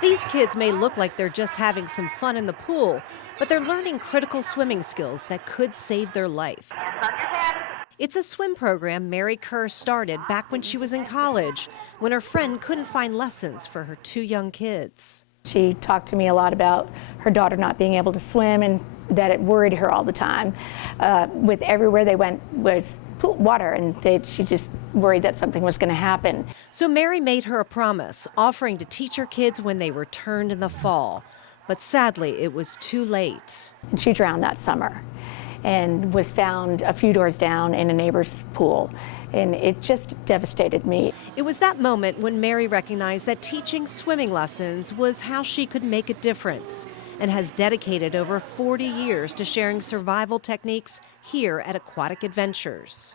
These kids may look like they're just having some fun in the pool, but they're learning critical swimming skills that could save their life. It's a swim program Mary Kerr started back when she was in college, when her friend couldn't find lessons for her two young kids. She talked to me a lot about her daughter not being able to swim and that it worried her all the time. With everywhere they went was water, and she just worried that something was going to happen. So Mary made her a promise, offering to teach her kids when they returned in the fall. But sadly, it was too late. And she drowned that summer and was found a few doors down in a neighbor's pool. And it just devastated me. It was that moment when Mary recognized that teaching swimming lessons was how she could make a difference, and has dedicated over 40 years to sharing survival techniques here at Aquatic Adventures.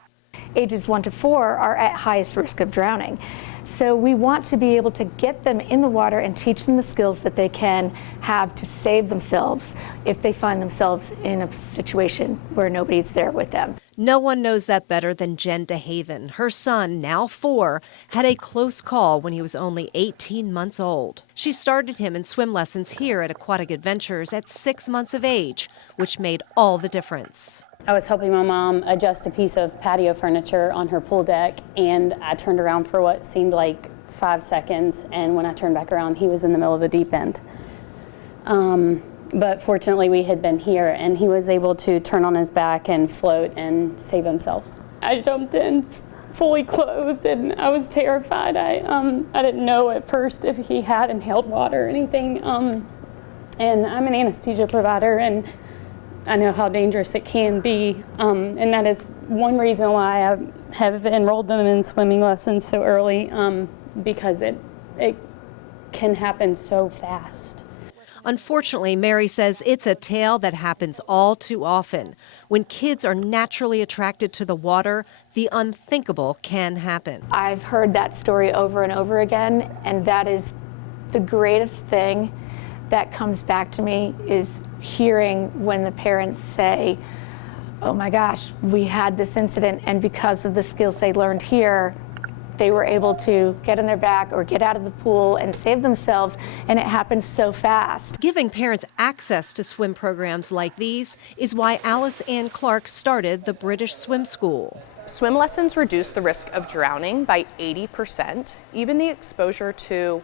Ages 1 to 4 are at highest risk of drowning. So we want to be able to get them in the water and teach them the skills that they can have to save themselves if they find themselves in a situation where nobody's there with them. No one knows that better than Jen DeHaven. Her son, now 4, had a close call when he was only 18 months old. She started him in swim lessons here at Aquatic Adventures at 6 months of age, which made all the difference. I was helping my mom adjust a piece of patio furniture on her pool deck, and I turned around for what seemed like 5 seconds, and when I turned back around, he was in the middle of the deep end. But fortunately, we had been here, and he was able to turn on his back and float and save himself. I jumped in fully clothed, and I was terrified. I didn't know at first if he had inhaled water or anything, and I'm an anesthesia provider, and I know how dangerous it can be, and that is one reason why I have enrolled them in swimming lessons so early, because it can happen so fast. Unfortunately, Mary says it's a tale that happens all too often. When kids are naturally attracted to the water, the unthinkable can happen. I've heard that story over and over again, and that is the greatest thing that comes back to me, is hearing when the parents say, oh my gosh, we had this incident, and because of the skills they learned here, they were able to get on their back or get out of the pool and save themselves, and it happened so fast. Giving parents access to swim programs like these is why Alice Ann Clark started the British Swim School. Swim lessons reduce the risk of drowning by 80%, even the exposure to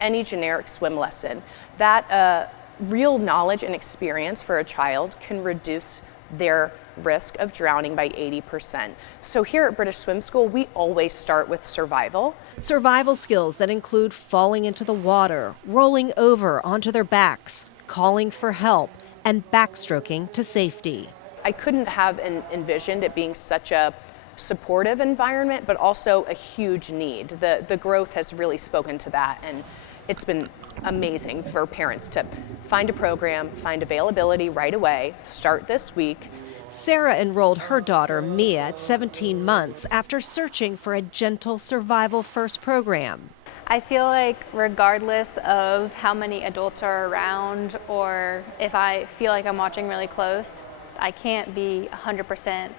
any generic swim lesson. That real knowledge and experience for a child can reduce their risk of drowning by 80%. So here at British Swim School, we always start with survival. Survival skills that include falling into the water, rolling over onto their backs, calling for help, and backstroking to safety. I couldn't have envisioned it being such a supportive environment, but also a huge need. The growth has really spoken to that, and it's been amazing for parents to find a program, find availability right away, start this week. Sarah enrolled her daughter, Mia, at 17 months after searching for a gentle survival first program. I feel like regardless of how many adults are around, or if I feel like I'm watching really close, I can't be 100%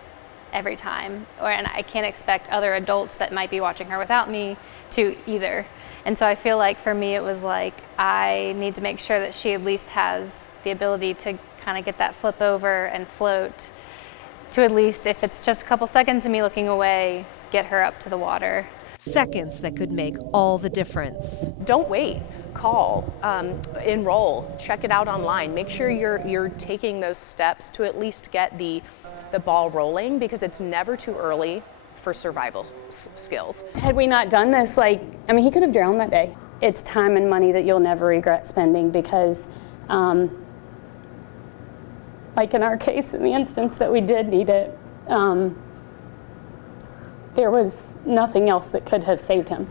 every time, and I can't expect other adults that might be watching her without me to either. And so I feel like for me it was like I need to make sure that she at least has the ability to kind of get that flip over and float, to at least, if it's just a couple seconds of me looking away, get her up to the water. Seconds that could make all the difference. Don't wait. Call, enroll, check it out online. Make sure you're taking those steps to at least get the ball rolling, because it's never too early for survival skills. Had we not done this, he could have drowned that day. It's time and money that you'll never regret spending, because like in our case, in the instance that we did need it, there was nothing else that could have saved him.